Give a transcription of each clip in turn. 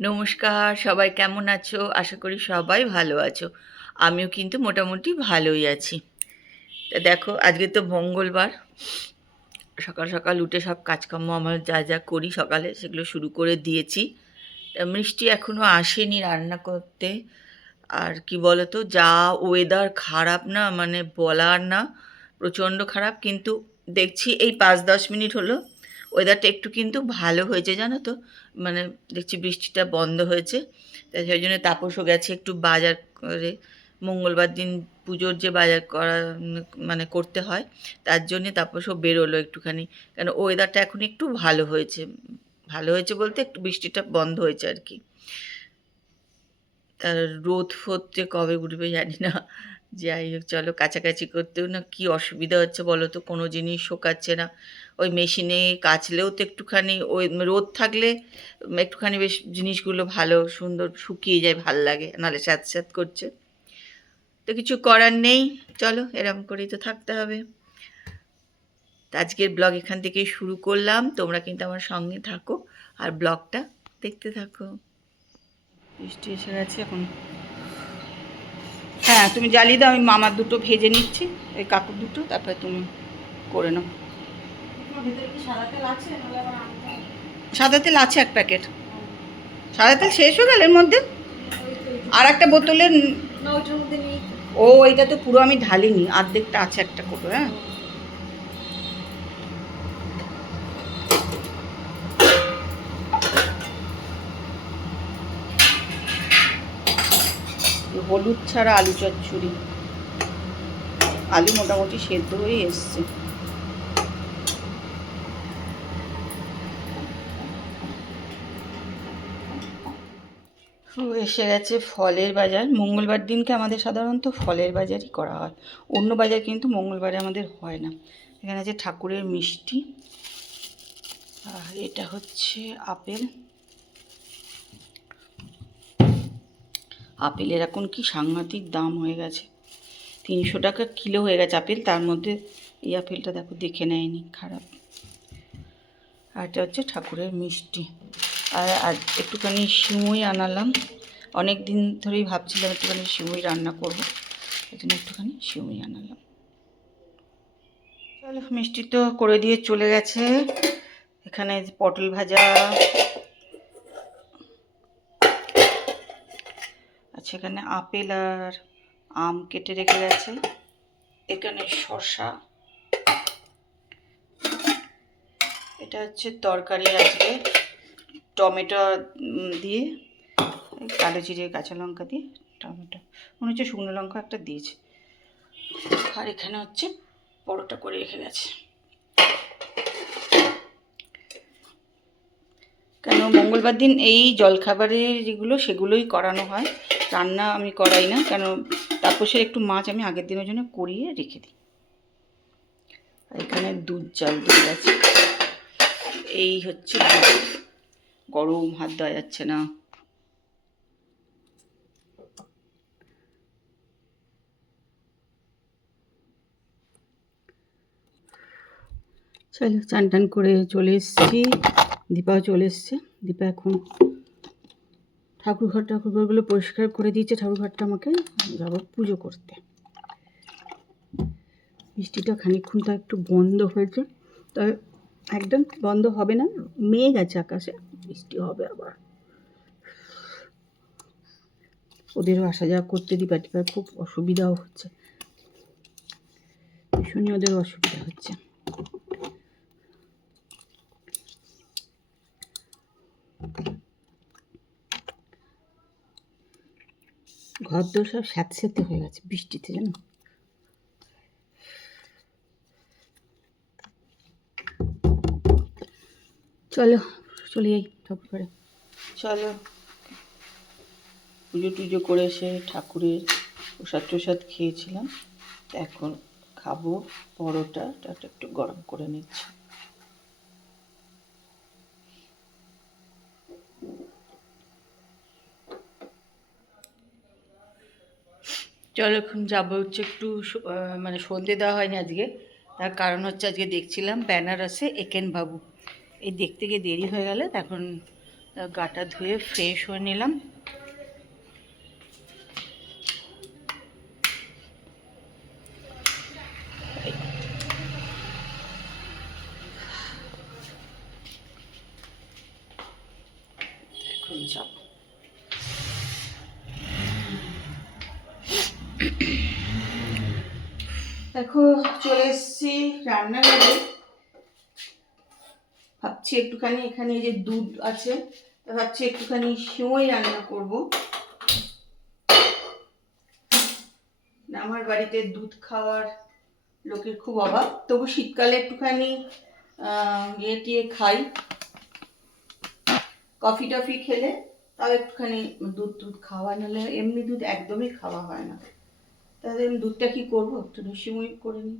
নমস্কার, সবাই কেমন আছো? আশা করি সবাই ভালো আছো। আমিও কিন্তু মোটামুটি ভালোই আছি। তা দেখো, আজকে তো মঙ্গলবার। সকাল সকাল উঠে সব কাজকর্ম আমার যা যা করি সকালে সেগুলো শুরু করে দিয়েছি। মিষ্টি এখনও আসেনি রান্না করতে। আর কি বলতো, যা ওয়েদার খারাপ না মানে বলার না, প্রচণ্ড খারাপ, কিন্তু দেখছি এই পাঁচ দশ মিনিট হলো। ওয়েদারটা একটু কিন্তু ভালো হয়েছে, জানো তো? মানে দেখছি বৃষ্টিটা বন্ধ হয়েছে। তাই সেই জন্য তাপসও গেছে একটু বাজার করে। মঙ্গলবার দিন পুজোর যে বাজার করা মানে করতে হয়, তার জন্যে তাপসও বেরোলো একটুখানি। কেন ওয়েদারটা এখন একটু ভালো হয়েছে। ভালো হয়েছে বলতে একটু বৃষ্টিটা বন্ধ হয়েছে আর কি। তার রোদ ফোদ যে কবে উঠবে জানি না। যাই হোক, চলো কাছাকাছি করতেও না কি অসুবিধা হচ্ছে বলো তো? কোনো জিনিস শোকাচ্ছে না। ওই মেশিনে কাচলেও তো একটুখানি, ওই রোদ থাকলে একটুখানি বেশ জিনিসগুলো ভালো, সুন্দর শুকিয়ে যায়, ভালো লাগে, নাহলে স্যাঁত স্যাঁত করছে। তো কিছু করার নেই, চলো এরম করেই তো থাকতে হবে। আজকের ব্লগ এখান থেকে শুরু করলাম। তোমরা কিন্তু আমার সঙ্গে থাকো আর ব্লগটা দেখতে থাকো। বৃষ্টি এসে গেছে এখন। হ্যাঁ তুমি জ্বালিয়ে দাও আমি মামার দুটো ভেজে নিচ্ছি এই কাকুর দুটো তারপরে তুমি করে নাও। সাদা তেল আছে এক প্যাকেট। সাদা তেল শেষ হয়ে গেল এর মধ্যে? আর একটা বোতলের ও এটা তো পুরো আমি ঢালিনি অর্ধেকটা আছে একটা কোটো হ্যাঁ? হলুদ ছাড়া আলু চচ্চড়ি। আলু মোটামুটি সেদ্ধ হয়ে এসছে। এসে গেছে ফলের বাজার। মঙ্গলবার দিনকে আমাদের সাধারণত ফলের বাজারই করা হয়। অন্য বাজার কিন্তু মঙ্গলবারে আমাদের হয় না। এখানে আছে ঠাকুরের মিষ্টি। আর এটা হচ্ছে আপেল। আপেলের এখন কি সাংঘাতিক দাম হয়ে গেছে। তিনশো টাকা কিলো হয়ে গেছে আপেল, তার মধ্যে এই আপেলটা দেখো দেখে নেয়নি, খারাপ। আর এটা হচ্ছে ঠাকুরের মিষ্টি। আর আর একটুখানি সিমুই আনালাম। অনেক দিন ধরেই ভাবছিলাম একটুখানি সিমুই রান্না করব এই জন্য একটুখানি সিমুই আনালাম। চলো, মিষ্টি তো করে দিয়ে চলে গেছে। এখানে পটল ভাজা আচ্ছা এখানে আপেল আর আম কেটে রেখে গেছে। এখানে শসা। এটা হচ্ছে তরকারি আজকে। টমেটো দিয়ে, কালো জিরে, কাঁচা লঙ্কা দিয়ে টমেটো। মনে হচ্ছে শুকনো লঙ্কা একটা দিয়েছে। আর এখানে হচ্ছে পরোটা করে রেখে গেছে। কেন, মঙ্গলবার দিন এই জলখাবারের যেগুলো, সেগুলোই করানো হয়। রান্না আমি করাই না, কেন তাপসের একটু মাছ আমি আগের দিনের জন্য করিয়ে রেখে দিই। এখানে দুধ চাল দুধ আছে এই হচ্ছে গরম হাত দেওয়া যাচ্ছে না। চলো চান টান করে চলে এসেছি। দীপাও চলে এসছে। দীপা এখন ঠাকুর ঠাকুরঘরগুলো পরিষ্কার করে দিয়েছে ঠাকুরঘরটা আমাকে যাব পুজো করতে। বৃষ্টিটা খানিকক্ষণ তো একটু বন্ধ হয়েছে। তবে একদম বন্ধ হবে না, মেঘ আছে আকাশে, বৃষ্টি হবে আবার। ওদেরও আসা যাওয়া করতে দিবা টিপার খুব অসুবিধাও হচ্ছে। ভীষণই ওদের অসুবিধা হচ্ছে। ঘর দোর সব স্যাঁতস্যাঁতে হয়ে গেছে বৃষ্টিতে, জানো? চলো, চলে যাই ঠাকুর ঘরে। চলো। পুজো টুজো করে এসে ঠাকুরের প্রসাদ টসাদ খেয়েছিলাম। এখন খাব পরোটা একটু গরম করে নিচ্ছি। চলো এখন যাব হচ্ছে একটু মানে সন্ধে দেওয়া হয়নি আজকে। তার কারণ হচ্ছে আজকে দেখছিলাম বেনারসে একেন বাবু। এই দেখতে গিয়ে দেরি হয়ে গেলে তখন গাটা ধুয়ে ফ্রেশ হয়ে নিলাম এখন যাব দেখো, চলে এসেছি রান্নাঘরে। ভাবছি একটুখানি এখানে যে দুধ আছে ভাবছি একটুখানি সিমই রান্না করব। আমার বাড়িতে দুধ খাওয়ার লোকের খুব অভাব। তবু শীতকালে একটুখানি ইয়ে টিয়ে খাই। কফি টফি খেলে তাও একটুখানি দুধ দুধ খাওয়া, নাহলে এমনি দুধ একদমই খাওয়া হয় না। তাহলে আমি দুধটা কি করব? একটু সিমুই করে নিই।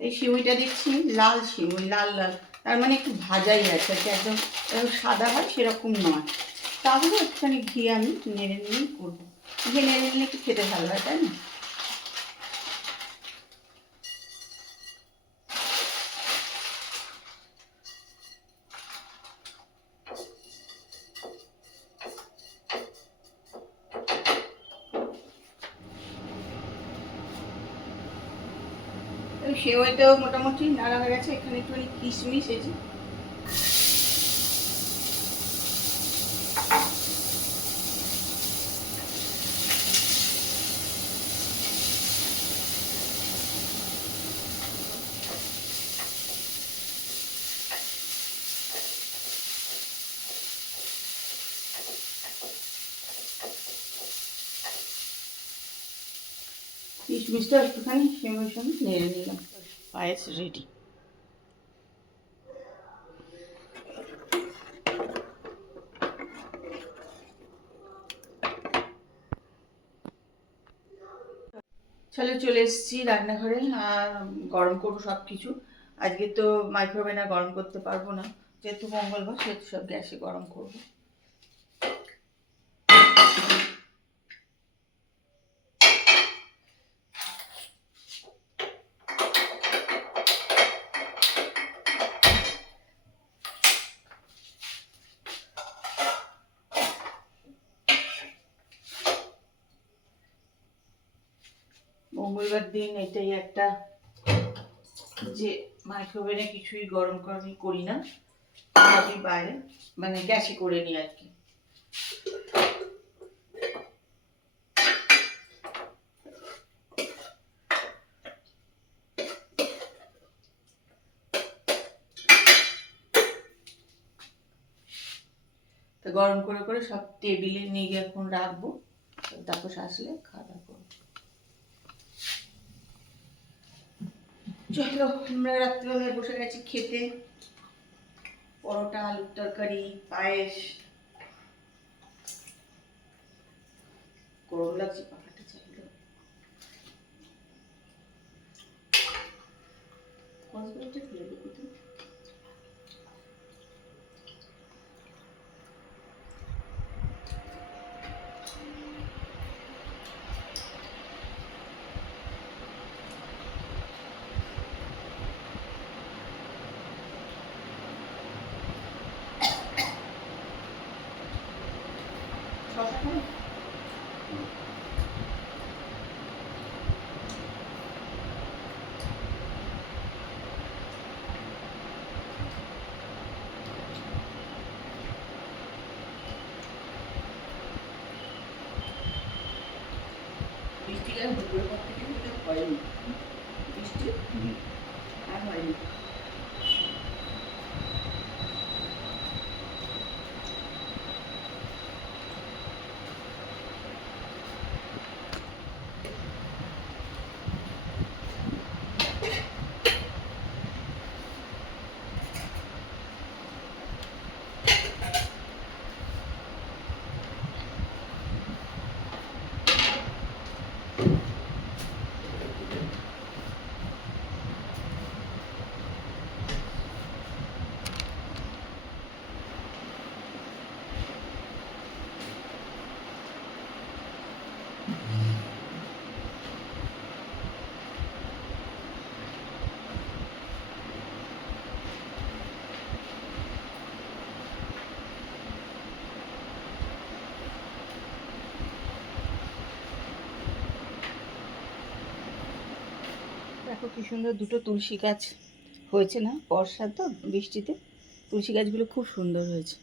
এই সিমুইটা দেখছি, লাল সিমুই লাল লাল। তার মানে একটু ভাজাই আছে একদম সাদা হয়, সেরকম নয়। তাহলে একটুখানি ঘি আমি নেড়ে নিয়েই করব। ঘি নেড়ে নিলে একটু খেতে ভালো হয়, তাই না? সেওইটাও মোটামুটি নাড়া হয়ে গেছে, এখানে একটুখানি কিশমিশ যে। কিশমিশটা একটুখানি সেমের সঙ্গে নেড়ে নিলাম। পায়েস রেডি চলে চলে এসেছি রান্নাঘরে, আর গরম করব সব কিছু আজকে তো মাইক্রোওভেনে গরম করতে পারব না, যেহেতু মঙ্গলবার, সেহেতু সব গ্যাসে গরম করব। মঙ্গলবার দিন এটাই একটা যে মাইক্রোওভেনে কিছুই গরম করি করি না সবই বাইরে মানে গ্যাসে করে নিই আর কি। গরম করে করে সব টেবিলে নিয়ে গিয়ে এখন রাখব, তারপর আসলে খাওয়া দাওয়া করব চলো আমরা রাত্রিবেলায় বসে গেছি খেতে। পরোটা আলুর তরকারি পায়েস। গরম লাগছে যেন পর থেকে হয়নি। বৃষ্টি? আর হয়নি। কি সুন্দর দুটো তুলসী গাছ হয়েছে না, বর্ষার তো বৃষ্টিতে। তুলসী গাছগুলো খুব সুন্দর হয়েছে।